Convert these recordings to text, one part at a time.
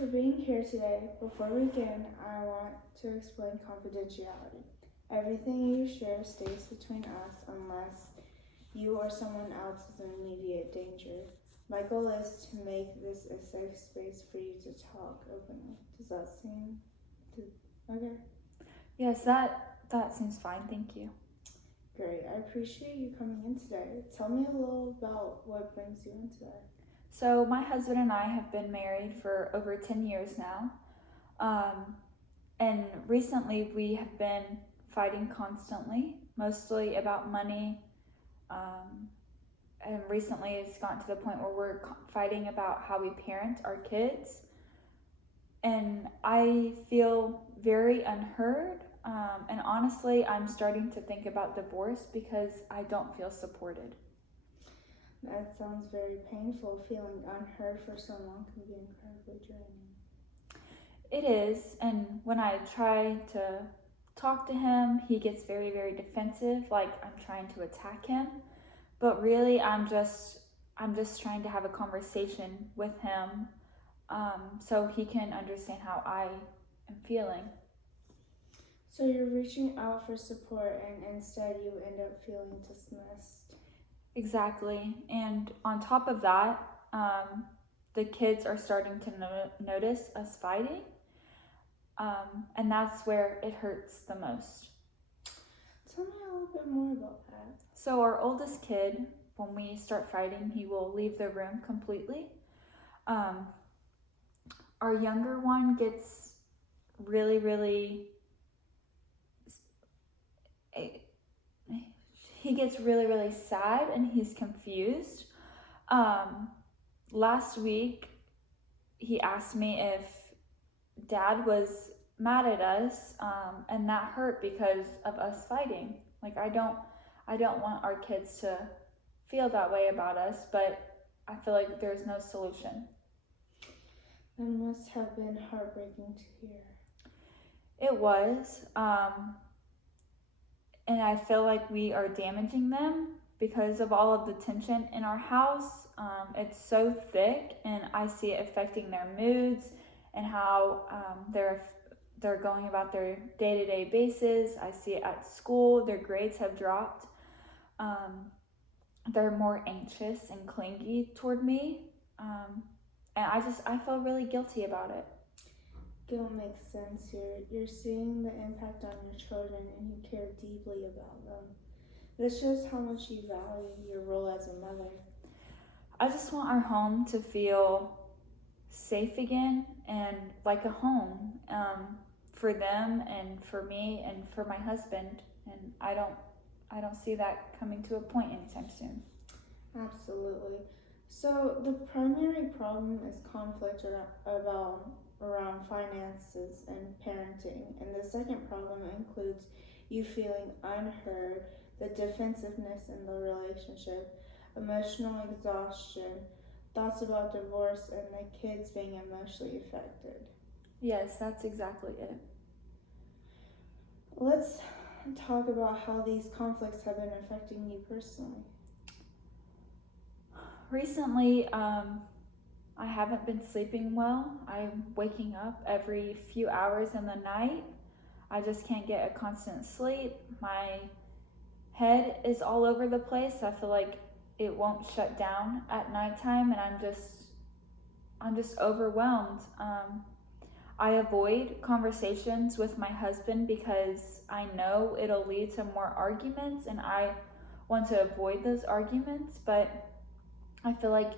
for being here today. Before we begin, I want to explain confidentiality. Everything you share stays between us unless you or someone else is in immediate danger. My goal is to make this a safe space for you to talk openly. Does that seem okay? Yes, that seems fine. Thank you. Great. I appreciate you coming in today. Tell me a little about what brings you in today. So my husband and I have been married for over 10 years now. And recently we have been fighting constantly, mostly about money. And recently it's gotten to the point where we're fighting about how we parent our kids. And I feel very unheard. And honestly, I'm starting to think about divorce because I don't feel supported. That sounds very painful. Feeling unheard for so long can be incredibly draining. It is, and when I try to talk to him, he gets very, very defensive, like I'm trying to attack him. But really, I'm just trying to have a conversation with him, so he can understand how I am feeling. So you're reaching out for support, and instead you end up feeling dismissed. Exactly, and on top of that, the kids are starting to notice us fighting, and that's where it hurts the most. Tell me a little bit more about that. So our oldest kid, when we start fighting, he will leave the room completely. Our younger one gets really he gets really sad and he's confused. Last week he asked me if Dad was mad at us, and that hurt because of us fighting. Like I don't want our kids to feel that way about us, but I feel like there's no solution. That must have been heartbreaking to hear. It was, and I feel like we are damaging them because of all of the tension in our house. It's so thick, and I see it affecting their moods and how they're going about their day-to-day basis. I see it at school. Their grades have dropped. They're more anxious and clingy toward me, and I feel really guilty about it. Guilt makes sense here. You're seeing the impact on your children and you care deeply about them. This shows how much you value your role as a mother. I just want our home to feel safe again and like a home, for them and for me and for my husband. And I don't see that coming to a point anytime soon. Absolutely. So the primary problem is conflict around finances and parenting, and the second problem includes you feeling unheard, the defensiveness in the relationship, emotional exhaustion, thoughts about divorce, and the kids being emotionally affected. Yes, that's exactly it. Let's talk about how these conflicts have been affecting you personally. Recently, I haven't been sleeping well. I'm waking up every few hours in the night. I just can't get a constant sleep. My head is all over the place. I feel like it won't shut down at nighttime, and I'm just overwhelmed. I avoid conversations with my husband because I know it'll lead to more arguments, and I want to avoid those arguments, but I feel like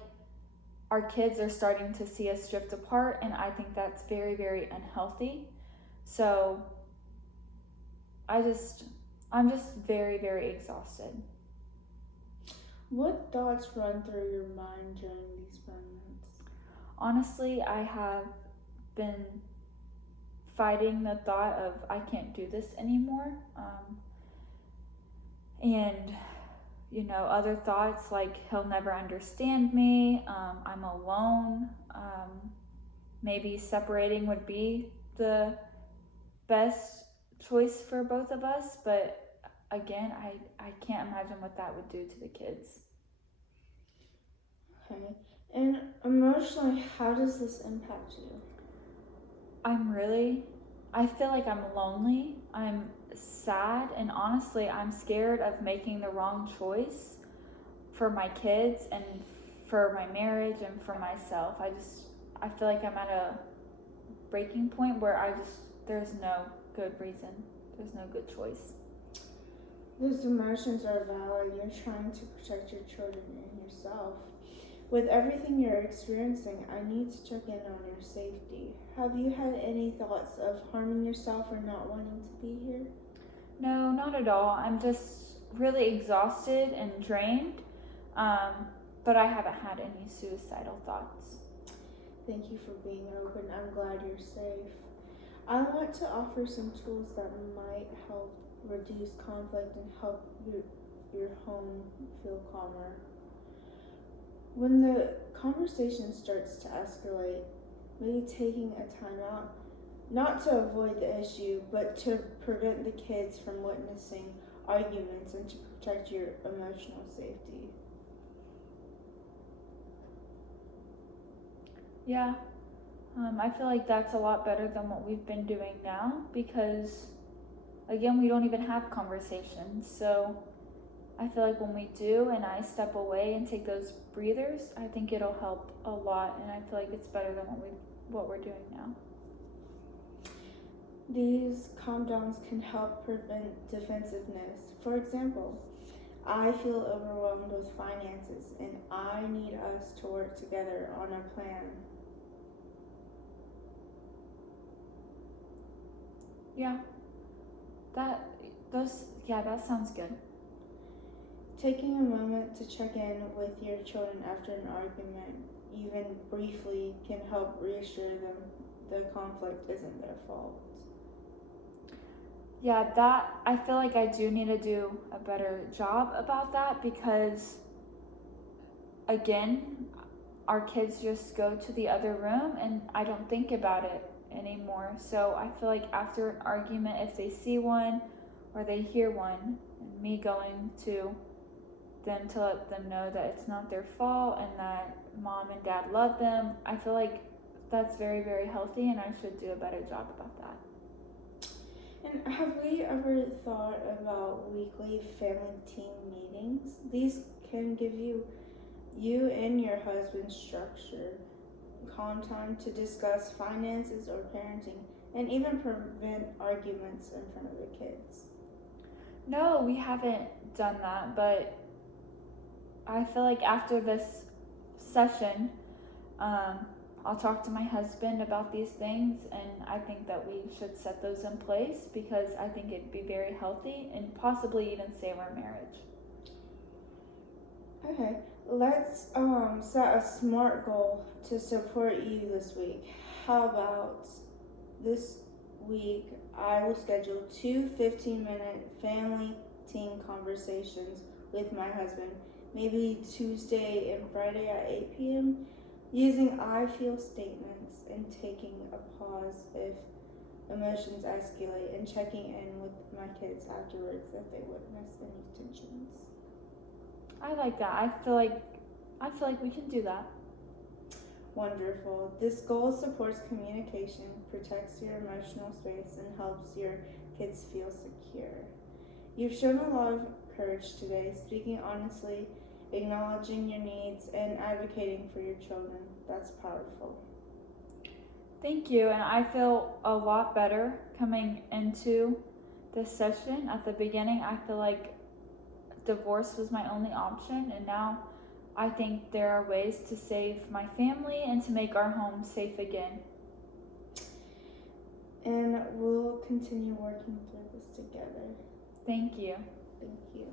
our kids are starting to see us drift apart, and I think that's very, very unhealthy. So I'm just very, very exhausted. What thoughts run through your mind during these moments? Honestly, I have been fighting the thought of I can't do this anymore. And other thoughts like he'll never understand me, I'm alone, maybe separating would be the best choice for both of us, but again, I can't imagine what that would do to the kids. Okay. And emotionally, how does this impact you? I feel like I'm lonely. I'm sad, and honestly, I'm scared of making the wrong choice for my kids and for my marriage and for myself. I feel like I'm at a breaking point where there's no good reason. There's no good choice. Those emotions are valid. You're trying to protect your children and yourself. With everything you're experiencing, I need to check in on your safety. Have you had any thoughts of harming yourself or not wanting to be here? No, not at all. I'm just really exhausted and drained, but I haven't had any suicidal thoughts. Thank you for being open. I'm glad you're safe. I want to offer some tools that might help reduce conflict and help your home feel calmer. When the conversation starts to escalate, maybe taking a time out, not to avoid the issue, but to prevent the kids from witnessing arguments and to protect your emotional safety. Yeah, I feel like that's a lot better than what we've been doing now because, again, we don't even have conversations. So I feel like when we do and I step away and take those breathers, I think it'll help a lot, and I feel like it's better than what we're doing now. These calm downs can help prevent defensiveness. For example, I feel overwhelmed with finances and I need us to work together on a plan. Yeah, that sounds good. Taking a moment to check in with your children after an argument, even briefly, can help reassure them the conflict isn't their fault. Yeah, I feel like I do need to do a better job about that because, again, our kids just go to the other room and I don't think about it anymore. So I feel like after an argument, if they see one or they hear one, and me going to them to let them know that it's not their fault and that mom and dad love them, I feel like that's very, very healthy and I should do a better job about that. And have we ever thought about weekly family team meetings? These can give you and your husband structure, calm time to discuss finances or parenting, and even prevent arguments in front of the kids. No, we haven't done that, but I feel like after this session, I'll talk to my husband about these things, and I think that we should set those in place because I think it'd be very healthy and possibly even save our marriage. Okay, let's set a SMART goal to support you this week. How about this week I will schedule 2 15-minute family team conversations with my husband, maybe Tuesday and Friday at 8 p.m., using I feel statements and taking a pause if emotions escalate and checking in with my kids afterwards if they witness any tensions. I like that. I feel like we can do that. Wonderful. This goal supports communication, protects your emotional space, and helps your kids feel secure. You've shown a lot of courage today, speaking honestly, acknowledging your needs, and advocating for your children. That's powerful. Thank you, and I feel a lot better coming into this session. At the beginning, I feel like divorce was my only option, and now I think there are ways to save my family and to make our home safe again. And we'll continue working through this together. Thank you. Thank you.